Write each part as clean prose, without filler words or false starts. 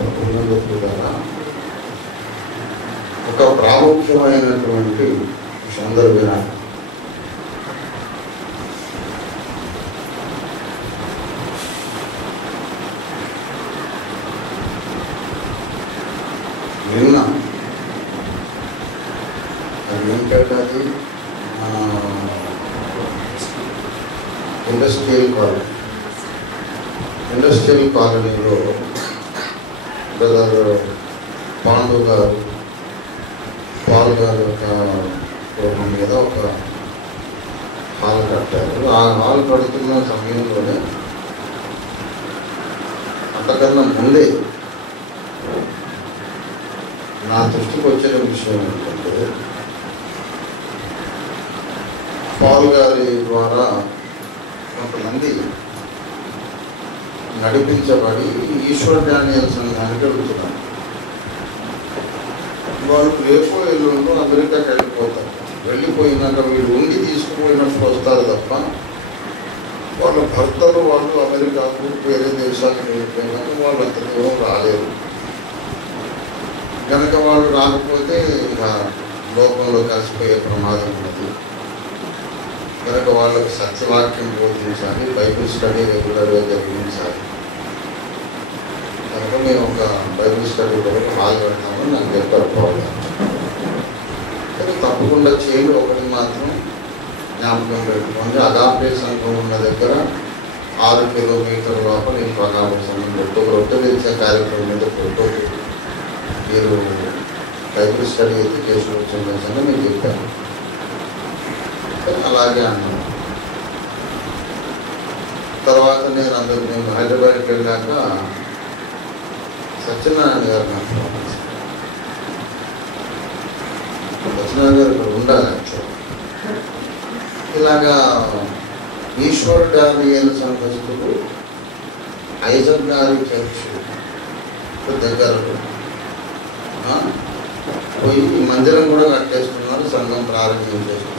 ద్వారా ఒక ప్రాముఖ్యమైనటువంటి అందరూ వినాలి. నిన్న ఏంటంటే అది ఇండస్ట్రియల్ కాలనీలో బ్రదర్ పాండు గారు పాల్ గారు మీద ఒక హాల్ కట్టారు. ఆ హాల్ కడుతున్న సమయంలోనే అంతకన్నా ముందే నా దృష్టికి వచ్చిన విషయం ఏంటంటే పాల్ గారి ద్వారా కొంతమంది నడిపించబడి ఈశ్వర్ డానియల్ సంఘానికి వెళ్తున్నారు. వాళ్ళు రేపో ఎల్లుండో అమెరికాకి వెళ్ళిపోతారు. వెళ్ళిపోయినాక వీళ్ళు ఉండి తీసుకుపోయినప్పుడు వస్తారు తప్ప వాళ్ళ భర్తలు వాళ్ళు అమెరికాకు వేరే దేశాలకు వెళ్ళిపోయినాక వాళ్ళు అంత దూరం రాలేరు. కనుక వాళ్ళు రాకపోతే ఇంకా లోకంలో కలిసిపోయే ప్రమాదం ఉన్నది. కనుక వాళ్ళకి సత్యవాక్యం బోధించాలి, బైబిల్ స్టడీ రెగ్యులర్గా జరిగించాలి. కనుక మేము ఒక బైబిల్ స్టడీ వరకు హాల్ పెడతామని నాకు చెప్పారు పోవాలి. కానీ తప్పకుండా చేయండి. ఒకటి మాత్రం జ్ఞాపకం పెట్టుకోండి, అగాపే సంఘం ఉన్న దగ్గర 6 కిలోమీటర్ల లోపల ఈ ప్రకారం సంఘం పెట్టు రొట్టె తెచ్చే కార్యక్రమం మీద పెట్టు మీరు బైబిల్ స్టడీ అయితే చేసుకోవచ్చని నేను చెప్పాను. అలాగే అన్నాను. తర్వాత నేను హైదరాబాద్కి వెళ్ళాక సత్యనారాయణ గారు నాకు ఫోన్ చేశారు. సత్యనారాయణ గారు ఇక్కడ ఉండాలి. ఇలాగా ఈశ్వర్ డానియల్ సంఘస్థులు ఐజక్ గారి చర్చ్ దగ్గరలో పోయి మందిరం కూడా కట్టేస్తున్నారు, సంఘం ప్రారంభించేస్తున్నారు.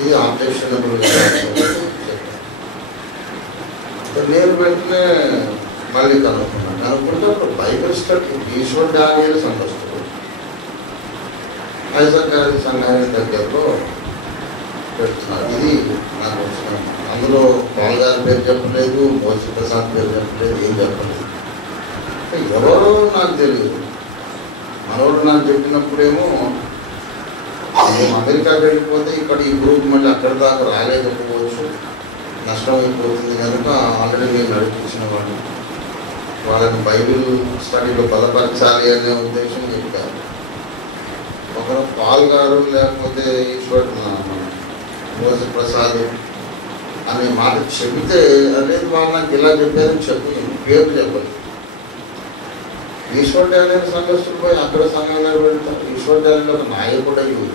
ఇది ఆబ్జెక్షనబుల్. నేను వెంటనే మళ్ళీ కనుక్కున్నాను. అనుకుంటే అప్పుడు బైబిల్ స్టడీ ఈశ్వర్ డానియల్ సంఘస్థులు ఐజక్ గారి సంఘానికి దగ్గరలో పెడుతున్నారు. ఇది నాకు వచ్చిన అందులో పాల్ గారి పేరు చెప్పలేదు, మోసి ప్రసాద్ పేరు చెప్పలేదు, ఏం చెప్పలేదు. ఎవరో నాకు తెలియదు. మనోడు నాకు చెప్పినప్పుడేమో మేము అమెరికాకి వెళ్ళిపోతే ఇక్కడ ఈ గ్రూప్ మళ్ళీ అక్కడి దాకా రాలేకపోవచ్చు, నష్టం అయిపోతుంది కనుక ఆల్రెడీ నేను నడిపించిన వాళ్ళని బైబిల్ స్టడీలో బలపరచాలి అనే ఉద్దేశం చెప్పారు. ఒకరు పాల్ గారు లేకపోతే ఈశ్వర్ మోసి ప్రసాద్ అనే మాట చెబితే అనేది వాళ్ళు నాకు ఇలా చెప్పారని చెప్పి పేరు చెప్పలేదు. ఈశ్వర్ డానియల్ సంఘస్థులు పోయి అక్కడ సంఘంలో వెళ్తారు. ఈశ్వర్ డానియల్ ఒక నాయకుడు అయ్యి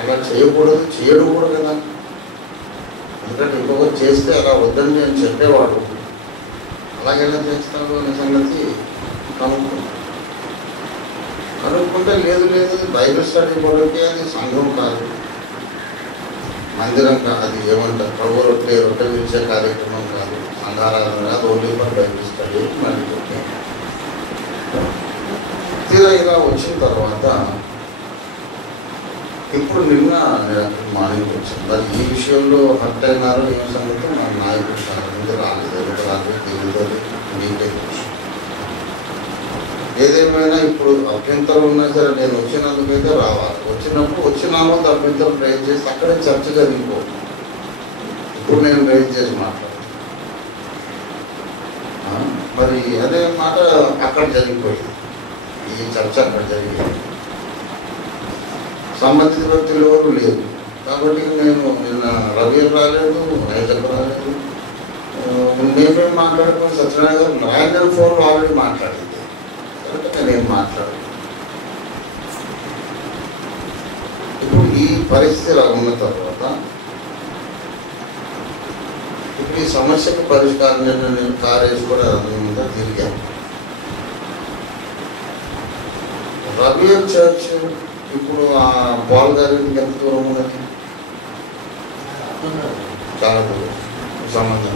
అలా చేయకూడదు, చేయడు కూడా కదా. ఎందుకంటే ఇంకొకరు చేస్తే అలా వద్దని నేను చెప్పేవాడు. అలాగెలా చేస్తాడు అనే సంగతి కనుక్కుంటే లేదు బైబిల్ స్టడీ కొరకే, అది సంఘం కాదు, మందిరం కాదు, అది ఏమంటారు ప్రభు రొట్టె విచ్చే కార్యక్రమం కాదు, సంఘారాధన కాదు, ఓన్లీ ఫర్ బైబిల్ స్టడీ మళ్ళీ చెప్పాను. తీరా ఇలా వచ్చిన తర్వాత ఇప్పుడు నిన్న మార్నింగ్ వచ్చాను. మరి ఈ విషయంలో హర్ట్ అయినారో ఏ సంగతి మన నాయకుడు సార్ రాలేదు, తెలియదు, మీకే తెలుసు. ఏదేమైనా ఇప్పుడు అభ్యంతరం ఉన్నా సరే నేను వచ్చినందుకైతే రావాలి. వచ్చినప్పుడు వచ్చినామో అభ్యంతరం రైజ్ చేసి అక్కడే చర్చ జరిగిపోతుంది. ఇప్పుడు నేను రైజ్ చేసి మాట్లాడాను. మరి అదే మాట అక్కడ జరిగిపోయింది, ఈ చర్చ అక్కడ జరిగింది. సంబంధిత వ్యక్తులు ఎవరు లేదు కాబట్టి నేను నిన్న రవి రాలేదు, ఐజక్ రాలేదు. మేమేం మాట్లాడుకుని సత్యనారాయణ గారు నారాయణ ఫోన్లో ఆల్రెడీ మాట్లాడింది కాబట్టి నేను మాట్లాడాను. ఇప్పుడు ఈ పరిస్థితి ఇలా ఉన్న తర్వాత ఇప్పుడు ఈ సమస్యకు పరిష్కారం నేను కారు వేసుకోవడం అర్థంగా తిరిగాను. రవి చర్చ్ ఇప్పుడు ఆ పాల్ గారికి ఎంత దూరం ఉన్నది? చాలా దూరం సంబంధం.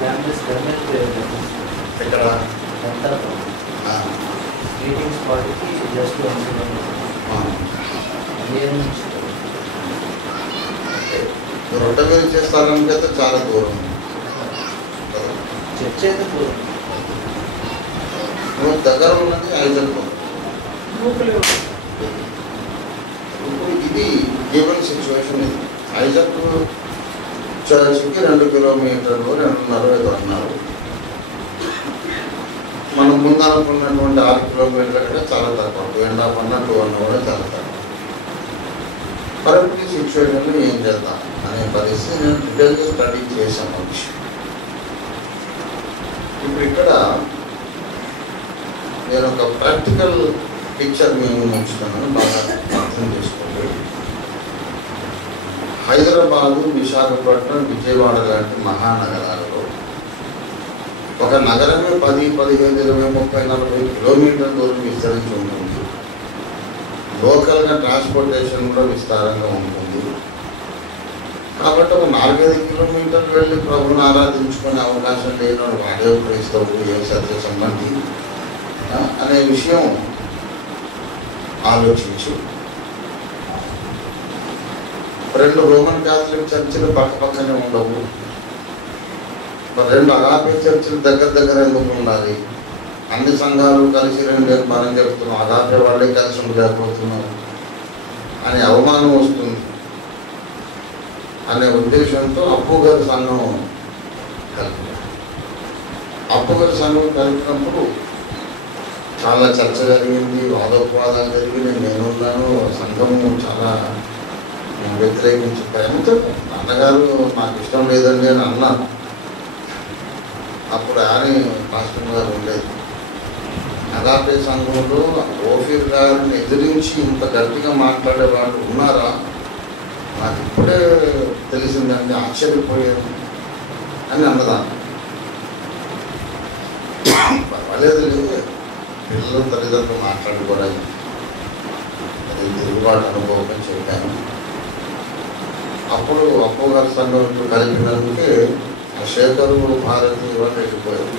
ఫ్యామిలీస్ ఇక్కడ మీటింగ్ స్పాట్కి జస్ట్ 1 కిలోమీటర్ రొట్టె చేస్తారని అయితే చాలా దూరం. చర్చ అయితే దూరం. నువ్వు దగ్గర ఉన్నది ఐజక్. ఇప్పుడు ఇది గివెన్ సిచ్యువేషన్. ఇది ఐజక్ చర్చ్కి 2 కిలోమీటర్లు 2.5 అన్నారు. మనం ముందు అనుకున్నటువంటి 6 కిలోమీటర్ల కంటే చాలా తక్కువ. 2.5 అన్న 2 అన్న కూడా చాలా తక్కువ. కరెక్ట్ సిచ్యువేషన్లో ఏం చేద్దాం అనే పరిస్థితి నేను డీటెయిల్గా స్టడీ చేశాను విషయం. ఇప్పుడు ఇక్కడ నేను ఒక ప్రాక్టికల్ పిక్చర్ మేము ఉంచుతున్నాను, బాగా అర్థం చేసుకోండి. హైదరాబాదు, విశాఖపట్నం, విజయవాడ లాంటి మహానగరాలలో ఒక నగరమే 10, 15, 20, 30, 40 కిలోమీటర్ల దూరం విస్తరించి ఉంటుంది. లోకల్గా ట్రాన్స్పోర్టేషన్ కూడా విస్తారంగా ఉంటుంది. కాబట్టి ఒక 4-5 కిలోమీటర్లు వెళ్ళి ప్రభుని ఆరాధించుకునే అవకాశం లేని వాడే క్రైస్తవుడు ఏ సత్య సంబంధి అనే విషయం ఆలోచించు. 2 రోమన్ క్యాథలిక్ చర్చిలు పక్కపక్కనే ఉండవు. 2 అగాపే చర్చిలు దగ్గర ఎందుకు ఉండాలి? అన్ని సంఘాలు కలిసి 2 మనం చెప్తున్నాం, అగాపే వాళ్ళే కలిసి ఉండలేకపోతున్నాం అనే అవమానం వస్తుంది అనే ఉద్దేశంతో అప్పుగారి సంఘం కలిపారు. అప్పుగారి సంఘం కలిపినప్పుడు చాలా చర్చ జరిగింది, వాదోపవాదాలు జరిగినాయి. నేనున్నాను, సంఘము చాలా వ్యతిరేకించి ప్రేమతో అన్నగారు నాకు ఇష్టం లేదండి అని అన్నాను. అప్పుడు ఆయన రాష్ట్రం గారు ఉండేది. అగాపే సంఘంలో ఓఫీర్ గారిని ఎదిరించి ఇంత గట్టిగా మాట్లాడే వాళ్ళు ఉన్నారా? నాకు ఇప్పుడే తెలిసిందండి, ఆశ్చర్యపోయాను అని అన్నదాన్ని. పర్వాలేదు, పిల్లలు తల్లిదండ్రులు మాట్లాడుకోవడానికి అది తిరుగుబాటు అనుభవం అని చెప్పాను. అప్పుడు అప్పు గారి సంఘం కలిపినందుకే శేఖరు, భారతి వాళ్ళు వెళ్ళిపోయారు.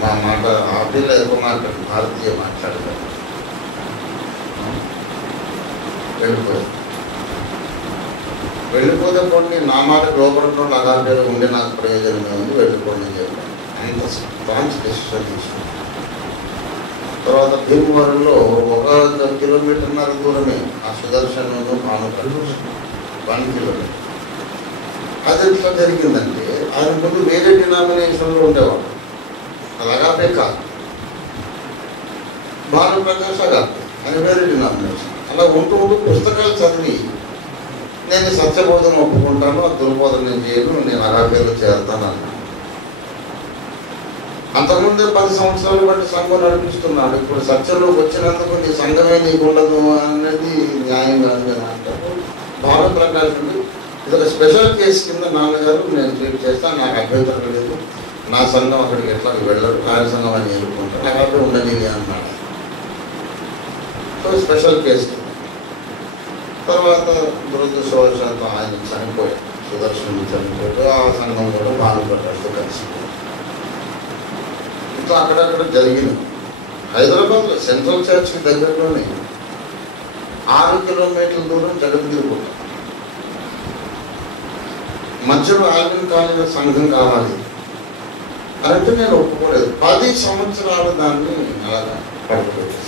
మా మాట ఆపిల్ల ఎక్కువ మాట్లాడు, భారతీయ మాట్లాడతారు, వెళ్ళిపోతే కొన్ని నా మాట లోపడటం అలాగే ఉండి నాకు ప్రయోజనమే ఉంది, వెళ్ళిపోండి అని చెప్పాను. అంత స్ట్రాంగ్ డెసిషన్ తీసుకున్నాను. తర్వాత భీమవరంలో 1 కిలోమీటర్న్నర దూరమే ఆ సుదర్శనంలో భానుప్రకాశం 1 కిలోమీటర్. అది ఎట్లా జరిగిందంటే ఆయన ముందు వేరే డినామినేషన్లో ఉండేవాడు. అది అగాపే కాదు, భానుప్రకాశ్ అగాపే అని వేరే డినామినేషన్. అలా ఉంటూ పుస్తకాలు చదివి నేను సత్యబోధన ఒప్పుకుంటాను, ఆ దుర్బోధన నేను చేయను, నేను అగాపేలో చేరుతాను అన్నాను. అంతకుముందే 10 సంవత్సరాలు బట్టి సంఘం నడిపిస్తున్నాడు. ఇప్పుడు సత్యంలోకి వచ్చినందుకు నీ సంఘమే నీకు ఉండదు అనేది న్యాయం కాదు కదా అంటారు. భానుప్రకాశ్ ఇది ఒక స్పెషల్ కేసు కింద నాన్నగారు నేను ట్రీట్ చేస్తాను, నాకు అభ్యంతరం లేదు, నా సంఘం అక్కడికి ఎట్లా వెళ్ళరు, ఆయన సంఘం అని ఎదుర్కొంటారు, నాకు అక్కడ ఉండని అన్నాడు. So special case. తర్వాత దురదృష్టవశాత్తు ఆయన చనిపోయాడు, సుదర్శన్ చనిపోయాడు. ఆ సంఘం కూడా భానుప్రకాష్తో కలిసిపోయాడు. ఇట్లా అక్కడక్కడ జరిగింది. హైదరాబాద్లో సెంట్రల్ చర్చ్కి దగ్గరలోనే 6 కిలోమీటర్ల దూరం జగద్గిరిపోతాం. మధ్యలో ఆల్విన్ కాలేజ్ సంఘం కావాలి అంటే నేను ఒప్పుకోలేదు. 10 సంవత్సరాలు దాన్ని అలాగా పట్టుకోలేదు.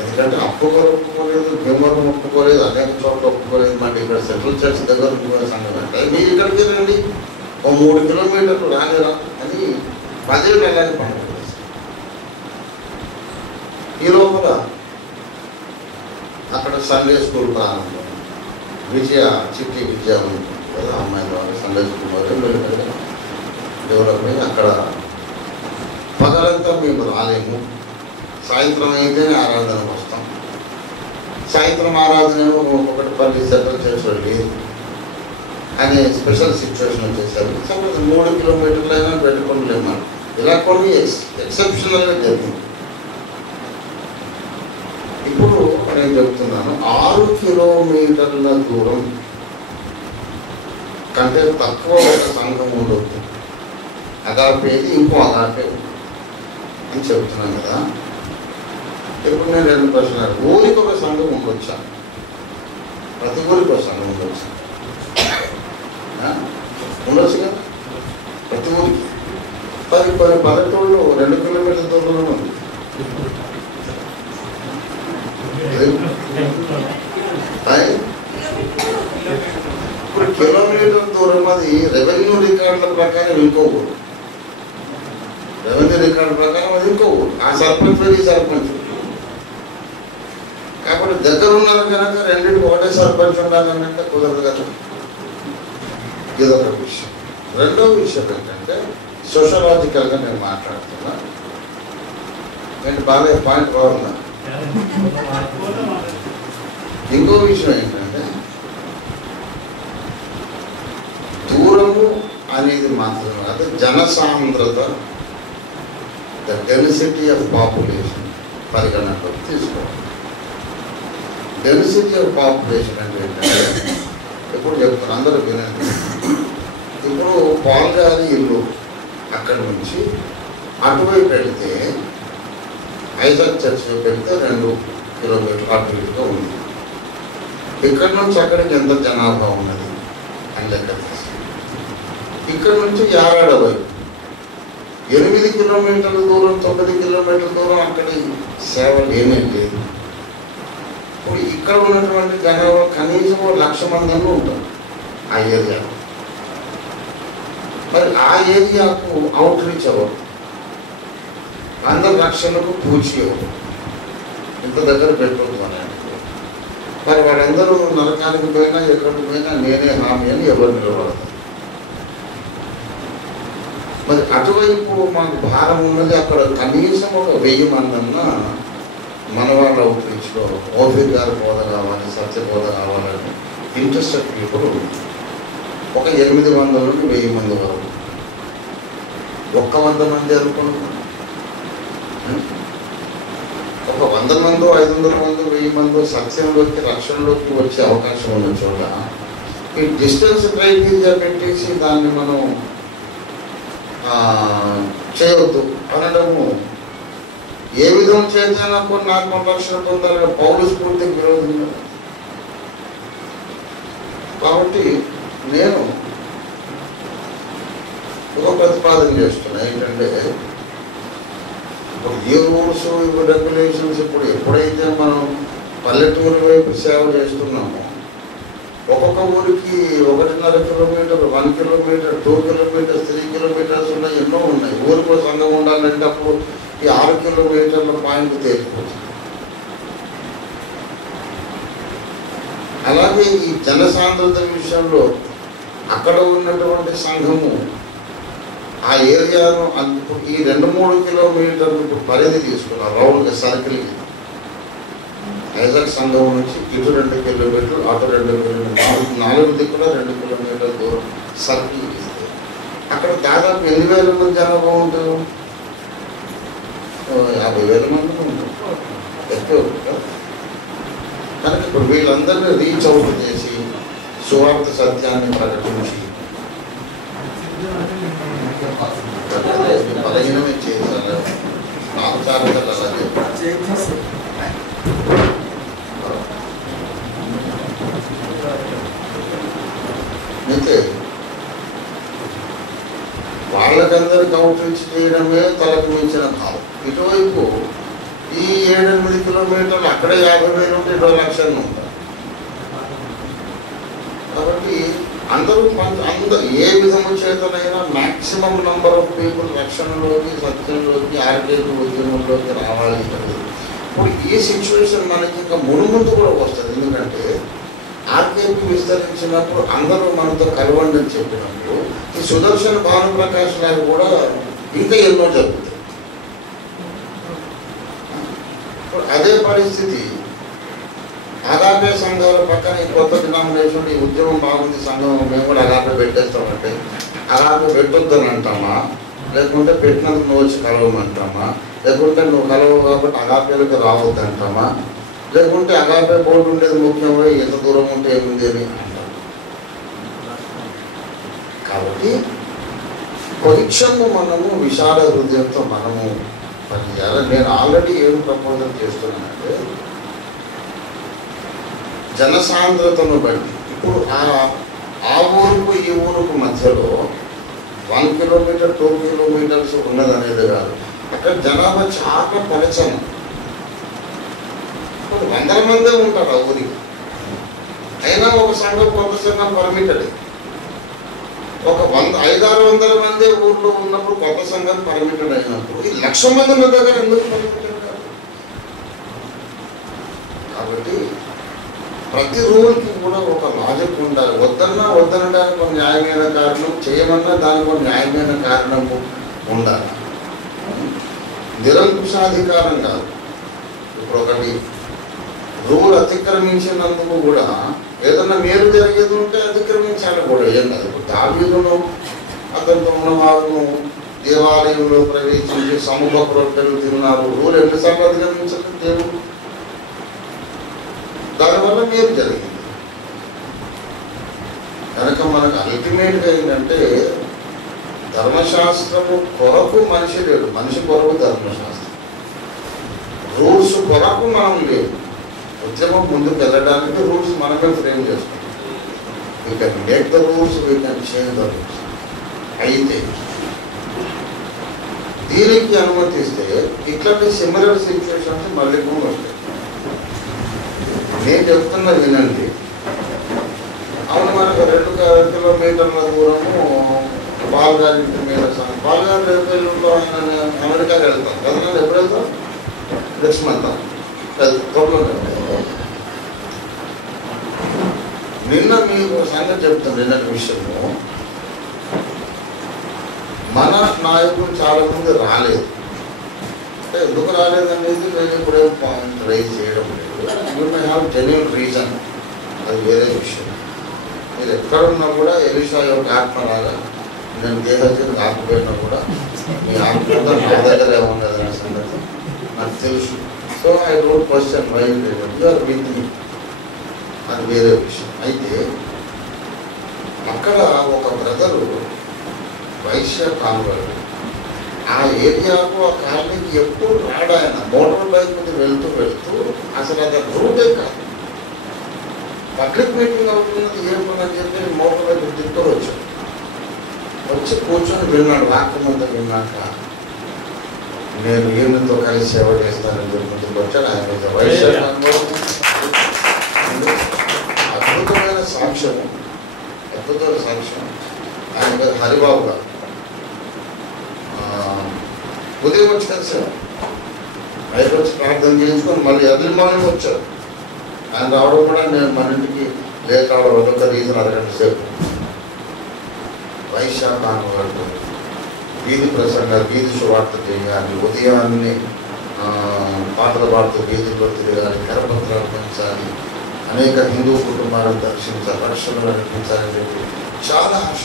ఎందుకంటే అప్పుగారు ఒప్పుకోలేదు, భీమవరం ఒప్పుకోలేదు, అనేక చోట్ల ఒప్పుకోలేదు. మళ్ళీ ఇక్కడ సెంట్రల్ చర్చ్ దగ్గర సంఘం అంటే మీరు ఇక్కడికి రండి, 3 కిలోమీటర్లు రాలేరా అని 10 ఏళ్ళు అలాగే పట్టుకోలేదు. ఈ లోపల అక్కడ సండే స్కూల్ ప్రారంభం. చిట్టి విద్య ఉంటుంది కదా, అమ్మాయిల వాళ్ళు సండే స్కూల్ వాళ్ళు డెవలప్ అయ్యి అక్కడ పగలంతా మేము రాలేము, సాయంత్రం అయితేనే ఆరాధనకు వస్తాం. సాయంత్రం ఆరాధన ఒకటిపల్లి సెంట్రల్ చర్చ్లో లేదు అనే స్పెషల్ సిచ్యువేషన్ వచ్చేసరికి 3 కిలోమీటర్లు అయినా పెట్టుకోలేము. ఇలా కొన్ని ఎక్సెప్షనల్గా జరిగింది. ఇప్పుడు నేను చెప్తున్నాను, 6 కిలోమీటర్ల దూరం కంటే తక్కువ ఒక సంఘం ఉండొద్దు. అగాపేది ఇంకో అగాపే అని చెబుతున్నాను కదా. ఇప్పుడు నేను 2 ప్రశ్నలు, ఊరికి ఒక సంఘం ఉండొచ్చా? ప్రతి ఊరికి ఒక సంఘం ఉండొచ్చు, ఉండొచ్చు కదా ప్రతి ఊరికి. కొన్ని పల్లెటూళ్ళు 2 కిలోమీటర్ల దూరంలో ఉంది. ఇప్పుడు కిలోమీటర్ దూరం అది రెవెన్యూ రికార్డుల ప్రకారం ఇంకో ఊరు, రెవెన్యూ రికార్డు ప్రకారం అది ఇంకో ఊరు. ఆ సర్పంచ్ వేరే సర్పంచ్. కాబట్టి దగ్గర ఉన్నారు కనుక రెండింటికి ఒకటే సర్పంచ్ ఉండాలనంటే కుదరదు కదా. ఇదొక విషయం. రెండో విషయం ఏంటంటే సోషలాజికల్గా నేను మాట్లాడుతున్నా. నేను బాగా పాయింట్ బాగున్నా. ఇంకో విషయం ఏంటంటే దూరము అనేది మాత్రమే కాదు, జనసాంద్రత, ద డెన్సిటీ ఆఫ్ పాపులేషన్ పరిగణనలోకి తీసుకోవాలి. డెన్సిటీ ఆఫ్ పాపులేషన్ అంటే ఏంటంటే ఇప్పుడు చెప్తాను, అందరూ వినండి. ఇప్పుడు పాల్గారి ఇల్లు అక్కడి నుంచి అటువైపు వెళితే ఐజాక్ చర్చ్ వెళ్తే 2 కిలోమీటర్లు అటు ఇటుగా ఉంది. ఇక్కడ నుంచి అక్కడికి ఎంత జనాభా ఉన్నది అని లెక్క తీసి ఇక్కడ నుంచి యారాడ వైపు 8 కిలోమీటర్ల దూరం, 9 కిలోమీటర్ల దూరం అక్కడి సేవలు ఏమీ లేదు. ఇప్పుడు ఇక్కడ ఉన్నటువంటి జనాభా కనీసం 1,00,000 మంది అన్నీ ఉంటారు ఆ ఏరియాలో. మరి ఆ ఏరియాకు అవుట్ రీచ్ అవ్వరు, 100 లక్షలకు పూచి అవ్వరు, ఇంత దగ్గర పెట్టవద్దు అని. మరి వాళ్ళందరూ నరకానికి పోయినా ఎక్కడికి పోయినా నేనే హామీ అని ఎవరు నిలబడతారు. మరి అటువైపు మాకు భారం ఉన్నది. అక్కడ కనీసం ఒక 1000 మంది అన్నా మన వాళ్ళ అవుట్ రీచ్లో ఓఫీ గారు బోధ కావాలి, సత్య బోధ కావాలని ఇంట్రెస్టెడ్ పీపుల్ ఒక 800 నుండి 1000 మంది వరకు. 100 మంది అనుకుంటున్నాం, ఒక 100 మందో 500 మందో 1000 మందో సత్యంలోకి రక్షణలోకి వచ్చే అవకాశం ఉన్న చోట ఈ డిస్టెన్స్ క్రైటీరియా పెట్టేసి దాన్ని మనం చేయవద్దు అనడము ఏ విధం చేతైనా కొన్ని ఆత్మరక్షణ పొందాలని పౌలు స్ఫూర్తికి విరోధం. కాబట్టి నేను ఒక ప్రతిపాదన చేస్తున్నా ఏంటంటే ఇప్పుడు ఈ రూల్స్ రెగ్యులేషన్స్ ఇప్పుడు ఎప్పుడైతే మనం పల్లెటూరు వైపు సేవ చేస్తున్నామో ఒక్కొక్క ఊరికి 1.5 కిలోమీటర్, 1 కిలోమీటర్, 2 కిలోమీటర్స్, 3 కిలోమీటర్స్ ఉన్నాయి, ఎన్నో ఉన్నాయి. ఊరికి ఒక సంఘం ఉండాలంటే అప్పుడు ఈ 6 కిలోమీటర్ల పాయింట్ తేలిపోతుంది. అలాగే ఈ జనసాంద్రత విషయంలో అక్కడ ఉన్నటువంటి సంఘము ఆ ఏరియాను ఈ 2-3 కిలోమీటర్లు పరిధి తీసుకున్నారు రౌండ్గా సర్కిల్. ఐజాక్ సంఘం నుంచి ఇటు 2 కిలోమీటర్లు, అటు 2 కిలోమీటర్లు, 4 దిక్కున 2 కిలోమీటర్ల దూరం సర్కిల్ ఇస్తే అక్కడ దాదాపు 8,000 మంది జనాభా ఉంటారు. 50,000 మంది ఉంటారు, ఎక్కువ ఉంటారు. కనుక ఇప్పుడు వీళ్ళందరినీ రీచ్ అవుట్ చేసి సువార్త సత్యాన్ని ప్రకటించి బలహీనమే చేశారు. నాకు చాలా అయితే వాళ్ళకందరికి అవుట్ రీచ్ చేయడమే తలకు మించిన భావం. ఇటువైపు ఈ 7-8 కిలోమీటర్లు అక్కడే 50,000 ఉంటే 20 లక్షలు ఉంటారు. కాబట్టి అందరూ ఏ విధము చేతనైనా మ్యాక్సిమం నంబర్ ఆఫ్ పీపుల్ రక్షణలోకి, సత్యంలోకి, ఆర్కేపీ ఉద్యమంలోకి రావాలి. ఇప్పుడు ఈ సిచ్యువేషన్ మనకి ఇంకా ముందు కూడా వస్తుంది. ఎందుకంటే ఆర్కేపీ విస్తరించినప్పుడు అందరూ మనతో కలవండి అని చెప్పినప్పుడు ఈ సుదర్శన్ భానుప్రకాష్ గారు కూడా ఇంకా ఎన్నో జరుగుతాయి. ఇప్పుడు అదే పరిస్థితి అగాపే సంఘాల పక్కన ఈ కొత్త డినామినేషన్ ఈ ఉద్యమం బాగుంది, సంఘం మేము కూడా అగాపే పెట్టేస్తామంటే అగాపే పెట్టొద్దని అంటామా, లేకుంటే పెట్టినందుకు నువ్వు వచ్చి కలవమంటామా, లేకుంటే నువ్వు కలవవు కాబట్టి అగాపేలకు రావద్దు అంటామా, లేకుంటే అగాపే బోర్డు ఉండేది ముఖ్యమై ఎంత దూరం ఉంటే ఏముంది అని అంటాం. కాబట్టి కొంచెము మనము విశాల హృదయంతో మనము పనిచేయాలి. నేను ఆల్రెడీ ఏం ప్రపోజల్ చేస్తున్నానంటే జనసాంద్రతను బట్టి ఇప్పుడు ఆ ఊరుకు ఈ ఊరుకు మధ్యలో 1 కిలోమీటర్ 2 కిలోమీటర్స్ ఉన్నదనేది కాదు. అక్కడ జనాభా చాలా పరిచయం, వందల మందే ఉంటారు ఆ ఊరికి. అయినా ఒక సంఘం కొంత సంఘం పర్మిటెడ్. ఒక 500-600 మంది ఊర్లో ఉన్నప్పుడు కొత్త సంఘం పర్మిటెడ్ అయినప్పుడు ఈ 1,00,000 మంది ఉన్న దగ్గర ఎందుకు పర్మిటెడ్ కాదు? కాబట్టి ప్రతి రూల్కి కూడా ఒక లాజిక్ ఉండాలి. వద్దనడానికి ఒక న్యాయమైన కారణం, చేయమన్నా దానికి ఒక న్యాయమైన కారణము ఉండాలి. నిరంకుశాధికారం కాదు. ఇప్పుడు ఒకటి రూల్ అతిక్రమించినందుకు కూడా ఏదన్నా మేలు జరిగేది ఉంటే అతిక్రమించాలి కూడా. ఏం కాదు. ఇప్పుడు దావీదును అతనితో ఉన్న వారును దేవాలయంలో ప్రవేశించి సమూహ రొట్టెలు తిన్నారు. రూల్ ఎన్నిసార్లు అధిగమించలేదు దేవుడు. దానివల్ల మేలు జరిగింది. కనుక మనకు అల్టిమేట్గా ఏంటంటే ధర్మశాస్త్రము కొరకు మనిషి లేడు, మనిషి కొరకు ధర్మశాస్త్రం. రూల్స్ కొరకు మనం లేదు. ఉద్యమం ముందుకు వెళ్ళడానికి రూల్స్ మనమే ఫ్రేమ్ చేసుకుంటాం. We can make the rules, we can change the rules. అయితే దీనికి అనుమతిస్తే ఇట్లాంటి సిమిలర్ సిచ్యువేషన్స్ మళ్ళీ కూడా వస్తాయి. నేను చెప్తున్నా వినండి. అవును, మనకు 2 కిలోమీటర్ల దూరము పాల్గారి మీద పాల్గారి రేపేళ్ళలో ఆయన అమెరికాకి వెళ్తాం కదా. నేను ఎప్పుడు వెళ్తాం? నెక్స్ట్ మంత్ త్వరలో. నిన్న మీకు సంగతి చెప్తాను. నిన్నటి విషయము, మన నాయకులు చాలా మంది రాలేదు. అంటే ఎందుకు రాలేదనేది నేను ఇప్పుడే పాయింట్ రైజ్ చేయడం లేదు. You may have genuine reason, అది వేరే విషయం. మీరు ఎక్కడున్నా కూడా ఎలీషా యొక్క ఆత్మలాగా నేను దేహజను కాకపోయినా కూడా మీ ఆత్మ నా దగ్గరే ఉన్నదనే సంగతి నాకు తెలుసు. So I don't question why you are with me, అది వేరే విషయం. అయితే అక్కడ ఒక బ్రదరు వైశ్య కాన్వాడు ఆ ఏరియాకు, ఆ కాలనీకి ఎప్పుడు రాడు. ఆయన మోటార్ బైక్ మీద వెళ్తూ అసలు అది రూటే కాదు. పబ్లిక్ మీటింగ్ అవుతున్నది ఏమని చెప్పి మోటార్ బైక్ తింటూ వచ్చి కూర్చొని విన్నాడు. వాక్యమంతా విన్నాక నేను ఈయనతో కలిసి సేవ చేస్తానని చెప్పి ముందుకు వచ్చాడు. ఆయన వైశ్య కాన్వాడు. అద్భుతమైన సాక్ష్యం. ఆయన పేరు హరిబాబు గారు. ఉదయం వచ్చి కలిసారు. బయట వచ్చి ప్రార్థన చేయించుకొని మళ్ళీ ఎర్లీ మార్నింగ్ వచ్చారు. ఆయన రావడం కూడా నేను మన ఇంటికి లేట్ రావడం ఒక రీజన్, 2 గంటల సేపు. వైశాఖాను వాళ్ళు వీధి ప్రసంగాలు, వీధి సువార్త చేయాలి, ఉదయాన్నే పాటలు పాడుతూ వీధుల్లో తిరగాలి, కరపత్రాలు పంచాలి, అనేక హిందూ కుటుంబాలను దర్శించాలి, రక్షణలు నడిపించాలని చెప్పి చాలా ఆశ.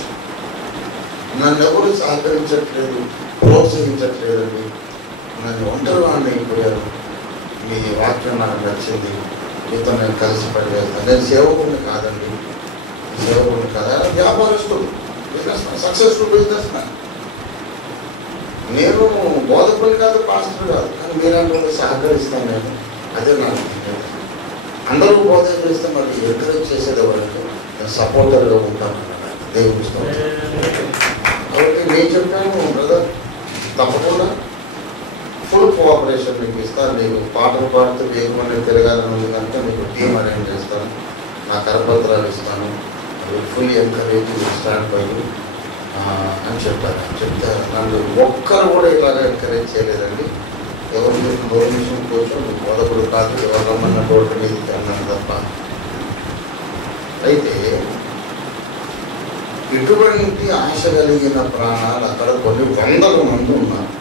నన్ను ఎవరు సహకరించట్లేదు, ప్రోత్సహించట్లేదండి. నన్ను ఒంటరి వాడిని అయిపోయారు. మీ వాక్యం నాకు నచ్చింది, మీతో నేను కలిసి పనిచేస్తాను. నేను సేవకుడిని కాదండి, సేవకుడిని కాదా, వ్యాపారస్తుడు, businessman, successful businessman. నేను బోధకుడిని కాదు, పాస్టర్ కాదు, కానీ మీరంటే సహకరిస్తాను. నేను అదే నాకు అందరూ బోధ చేస్తే మరి ఎంకరేజ్ చేసేది ఎవరంటే నేను సపోర్టర్గా ఉంటాను. దేవుడి కాబట్టి నేను చెప్పాను, బ్రదర్ తప్పకుండా ఫుల్ కోఆపరేషన్ మీకు ఇస్తాను. మీకు పాటలు పాడుతూ వేగమని తిరగాలని ఉంది కనుక మీకు టీం అరేంజ్ చేస్తాను, నా కరపత్రాలు ఇస్తాను, ఫుల్ ఎంకరేజ్ స్టాండ్ బై అని చెప్పాను. చెప్తే నన్ను ఒక్కరు కూడా ఇలాగ ఎంకరేజ్ చేయలేదండి. ఎవరు మీకు డొనేషన్ కోసం బోధకుడు కాదు, ఎవరు రమ్మన్న రోడ్డు మీదకి అన్నాను తప్ప. అయితే ఇటువంటి ఆశ కలిగిన ప్రాణాలు అక్కడ కొన్ని 100 మంది ఉన్నారు.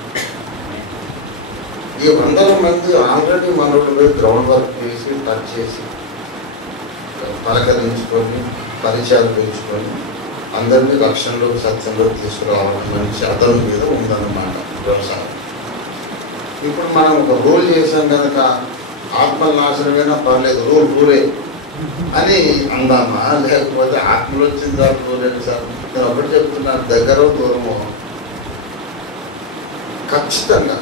ఈ 100 మంది ఆల్రెడీ మనలో గ్రౌండ్ వర్క్ చేసి, టచ్ చేసి, పలకరించుకొని, పరిచయాలు పెంచుకొని అందరినీ రక్షణలో, సత్యంలో తీసుకురావడం మంచి అదనం మీద ఉందన్నమాట వ్యవసాయం. ఇప్పుడు మనం ఒక రూల్ చేసాం కనుక ఆత్మల నాశనమైనా పర్లేదు, రూలే అని అందామా, లేకపోతే ఆత్మలు వచ్చింది దాటుకోలేదు సార్. నేను ఒకటి చెప్తున్నాను, దగ్గర దూరము ఖచ్చితంగా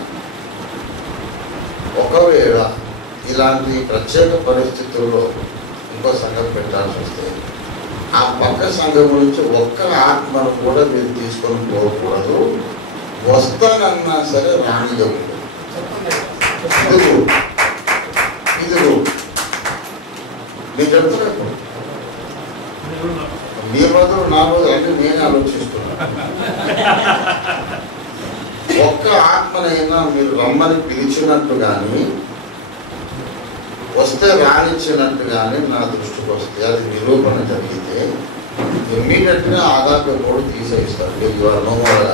ఒకవేళ ఇలాంటి ప్రత్యేక పరిస్థితుల్లో ఇంకో సంఘం పెట్టాల్సి వస్తే ఆ పక్క సంఘం నుంచి ఒక్క ఆత్మను కూడా మీరు తీసుకొని పోకూడదు. వస్తానన్నా సరే రానియకూడదు. ఇది మీరు చెప్తున్నప్పుడు మీ బదులు నా బదులు అంటే నేనే ఆలోచిస్తున్నాను. ఒక్క ఆత్మనైనా మీరు రమ్మని పిలిచినట్టు కానీ వస్తే రానిచ్చినట్టు కానీ నా దృష్టికి వస్తే అది నిరూపణ జరిగితే ఇమ్మీడియట్గా ఆగాపే కూడా తీసేస్తారు. మీరు నోమోగా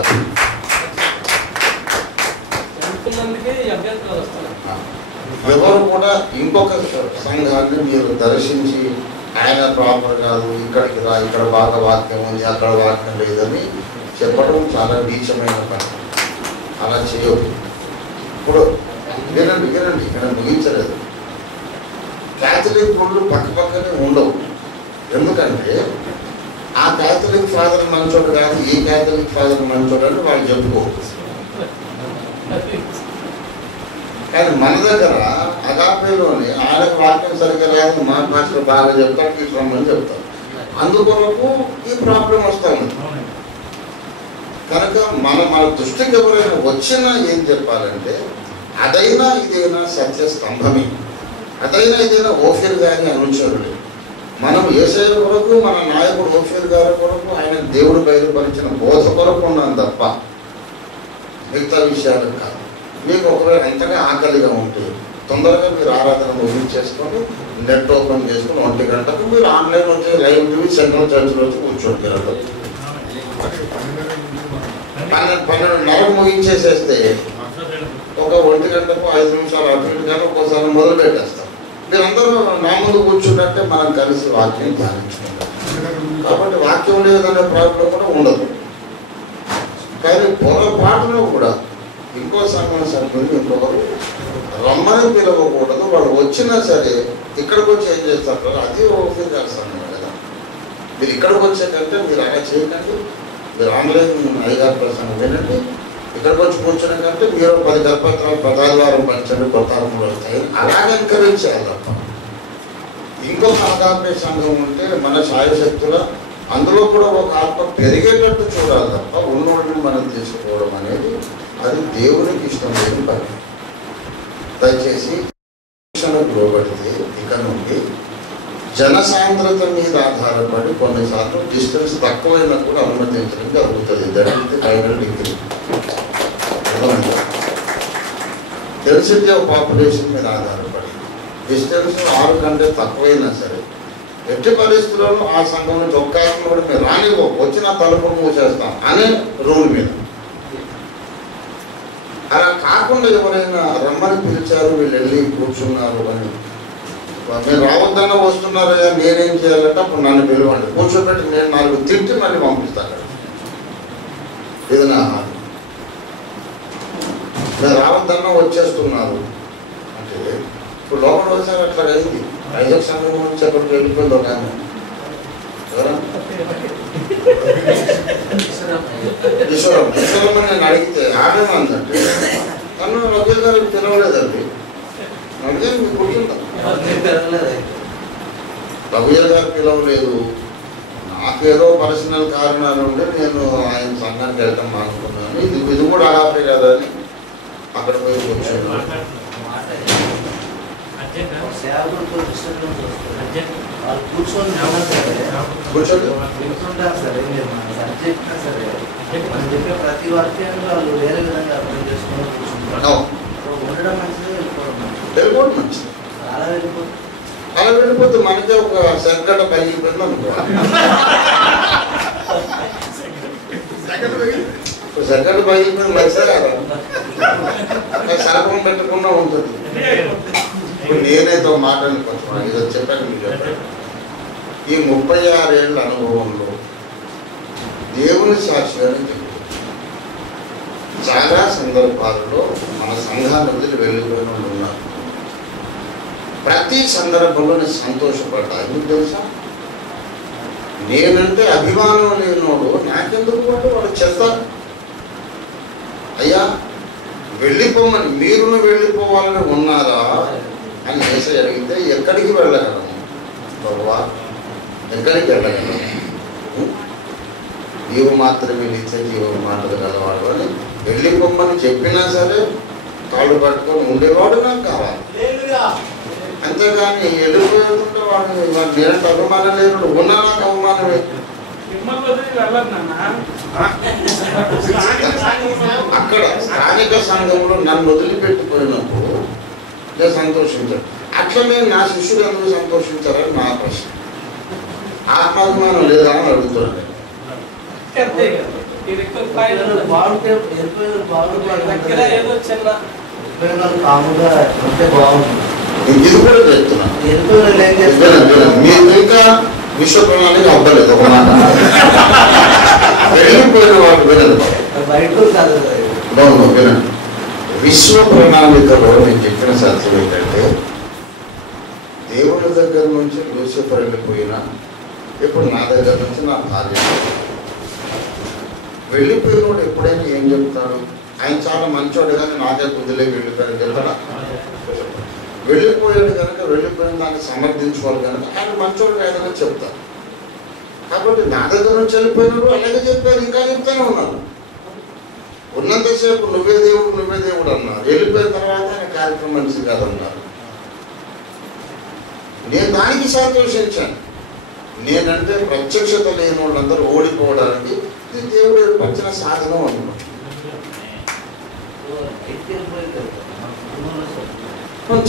ఎవరు కూడా ఇంకొక సంఘాన్ని మీరు దర్శించి ఆయన ప్రాపర్ కాదు, ఇక్కడికి రా, ఇక్కడ బాగా వాక్యం ఉంది, అక్కడ వాక్యం లేదని చెప్పడం చాలా నీచమైన పని. అలా చేయవద్దు. ఇప్పుడు వినండి, ఇక్కడ ముగించలేదు. క్యాథలిక్ గుళ్ళు పక్క పక్కనే ఉండవు. ఎందుకంటే ఆ క్యాథలిక్ ఫాదర్ మంచోడు కాదు, ఈ క్యాథలిక్ ఫాదర్ మంచోడు అని వాళ్ళు చెప్పుకోవచ్చు. కానీ మన దగ్గర అగాపేలోని ఆయనకు వాక్యం సరిగ్గా రాదు, మా భాషలో బాగా చెప్తాడు, తీసుకురమ్మని చెప్తారు. అందుకొరకు ఈ ప్రాబ్లం వస్తూ ఉంది. కనుక మన దృష్టికి ఎవరైనా వచ్చినా ఏం చెప్పాలంటే అదైనా ఇదైనా సత్య స్తంభమే, అదైనా ఇదైనా ఓఫీర్ గారి అనుచరుడే. మనం యేసయ్య కొరకు, మన నాయకుడు ఓఫీర్ గారి కొరకు, ఆయన దేవుడు బయలుపరిచిన బోధ కొరకు ఉన్నాం తప్ప మిగతా విషయాలు కాదు. మీకు ఒకవేళ ఎంతగా ఆకలిగా ఉంటే తొందరగా మీరు ఆరాధన ముగించేసుకొని నెట్ ఓపెన్ చేసుకుని 1 గంటకు మీరు ఆన్లైన్ వచ్చి లైవ్ టీవీ సెంట్రల్ చర్చిలో వచ్చి కూర్చోండి. 12:30 ముగించేసేస్తే ఒక 1 గంటకు 5 నిమిషాలు అటు ఇటు కానీ ఒక్కోసారి మొదలు పెట్టేస్తాం. మీరందరూ నా ముందు కూర్చున్నట్టే మనం కలిసి వాక్యం ధ్యానించుకుంటాం. కాబట్టి వాక్యం లేదనే ప్రాబ్లం కూడా ఉండదు. కానీ పొరపాటులో కూడా ఇంకో సంఘం సభ్యులు ఇంకొకరు రమ్మని పిలవకూడదు. వాళ్ళు వచ్చినా సరే ఇక్కడికి వచ్చి ఏం చేస్తారు, అది ఓకే చేస్తాను కదా. మీరు ఇక్కడికి వచ్చే కంటే మీరు అలా చేయకండి. మీరు ఆన్లైన్ అయ్యగారి ప్రసంగం వినండి. ఇక్కడికి వచ్చి కూర్చునే కంటే మీరు 10 కరపత్రాలు 10 వారం పంచండి, కొత్త ఆరంభంలో వస్తాయి. అలాగే ఎంకరేజ్ చేయాలి తప్ప. ఇంకొక ఆగాపే సంఘం ఉంటే మన శాయశక్తుల అందులో కూడా ఒక ఆత్మ పెరిగేటట్టు చూడాలి తప్ప ఉన్నోడిని మనం తీసుకోవడం అనేది అది దేవునికి ఇష్టం లేని పని. దయచేసి లోబడితే ఇక నుండి జనసాంద్రత మీద ఆధారపడి కొన్నిసార్లు డిస్టెన్స్ తక్కువైనా కూడా అనుమతించడం జరుగుతుంది. దళిత 500 డిగ్రీ డెన్సిటీ ఆఫ్ పాపులేషన్ మీద ఆధారపడి డిస్టెన్స్ 6 కంటే తక్కువైనా సరే ఎట్టి పరిస్థితుల్లోనూ ఆ సంఘం నుంచి ఒక్కాసం కూడా మీరు రానివ్వ, వచ్చిన తలుపులు మూసేస్తాం అనే రూల్ మీద. అలా కాకుండా ఎవరైనా రమ్మని పిలిచారు, వీళ్ళు వెళ్ళి కూర్చున్నారు అని మీరు రావద్దన్నా వస్తున్నారయ్యా నేనేం చేయాలంటే అప్పుడు నన్ను పిలవండి, కూర్చోబెట్టి నేను 4 తిట్టి మళ్ళీ పంపిస్తాను. ఏదైనా మీరు రావద్దన్నా వచ్చేస్తున్నారు అంటే ఇప్పుడు లోపల వచ్చారు. అట్లా అయింది. ఐజక్ సంఘం నుంచి అక్కడికి వెళ్ళిపోయింది ఒక ఆమె. ఈశ్వరమ్మ నేను అడిగితే ఆడేమందంటే నన్ను వకీల్ గారికి పిలవలేదండి. అడిగే మీకు గుర్తుందా? వకీల్ గారు పిలవలేదు. నాకేదో పర్సనల్ కారణాలు ఉంటే నేను ఆయన సంఘానికి వెళ్తాం అనుకున్నాను. ఇది కూడా ఆపే కదా అని అక్కడ పోయి కూర్చొని కూర్చోండి. ప్రతి వాక్యాన్ని వాళ్ళు వేరే విధంగా అర్థం చేసుకుని ఉండడం మంచిది, వెళ్ళిపోవడం మంచిది. అలా వెళ్ళిపోతే మనకే ఒక సంకట పగిలిపోయింది అనుకో. సంకట పగిలిపోయింది మంచిదే కదా, శాపం పెట్టకుండా ఉంటుంది. ఇప్పుడు నేనైతే మాటని కొంచెం ఏదో చెప్పాను, మీకు చెప్పాను. ఈ 36 ఏళ్ళ అనుభవంలో దేవుని సాక్షిగానే చెప్పారు. చాలా సందర్భాలలో మన సంఘాన్ని వదిలి వెళ్ళిపోయిన వాళ్ళు ఉన్నారు. ప్రతి సందర్భంలో నేను సంతోషపడ్డా. ఎందుకు తెలుసా? నేనంటే అభిమానం లేనోడు నాకెందుకు వాడు చెత్త. అయ్యా వెళ్ళిపోమని, మీరును వెళ్ళిపోవాలని ఉన్నారా అని యేసయ్య అడిగితే ఎక్కడికి వెళ్ళగలము ప్రభువా, ఎక్కడికి వెళ్ళగలము? నీవు మాత్రమే నిత్య జీవం మాటలు గలవాడు అని వెళ్ళిపోమని చెప్పినా సరే కాళ్ళు పట్టుకొని ఉండేవాడు నాకు కావాలి. అంతేగాని వెళ్ళిపోతుంటే వాడు నేనంటే అభిమానం లేనుడు ఉన్నా నాకు అవమానమే. అక్కడ స్థానిక సంఘంలో నన్ను వదిలిపెట్టిపోయినప్పుడు నేను సంతోషించాను. అట్లా నేను నా శిష్యులు ఎందుకు సంతోషించారని నా ప్రశ్న. ఆత్మాభిమానం లేదా అని అడుగుతున్నాను. ఇది కూడా చెప్తున్నాను. మీరు ఇంకా విశ్వ ప్రణాళిక అవ్వలేదు. ఒక మాట వెళ్ళిపోయిన వాళ్ళు వినదు. వినండి, విశ్వ ప్రణాళికలో నేను చెప్పిన సత్యం ఏంటంటే దేవుని దగ్గర నుంచి లూసిఫర్ వెళ్ళిపోయినా ఇప్పుడు నా దగ్గర నుంచి నా భార్య వెళ్ళిపోయినోడు ఎప్పుడైనా ఏం చెప్తాడు? ఆయన చాలా మంచోడు కానీ నాకే కుదిలే వెళ్ళిపోయాడు తెలుసా? వెళ్ళిపోయాడు కనుక వెళ్ళిపోయిన దాన్ని సమర్థించుకోవాలి కనుక ఆయన మంచోడు కాదని చెప్తారు. కాబట్టి నా దగ్గర నుంచి వెళ్ళిపోయినాడు అలాగే చెప్పారు, ఇంకా చెప్తానే ఉన్నారు. ఉన్నంతసేపు నువ్వే దేవుడు అన్నారు. వెళ్ళిపోయిన తర్వాత ఆయన కార్యక్రమం మంచిది కాదన్నారు. నేను దానికి సంతోషించాను. నేనంటే ప్రత్యక్షత లేని వాళ్ళందరూ ఓడిపోవడానికి ఇది దేవుడు ఏర్పరిచిన సాధనం అన్నమాట.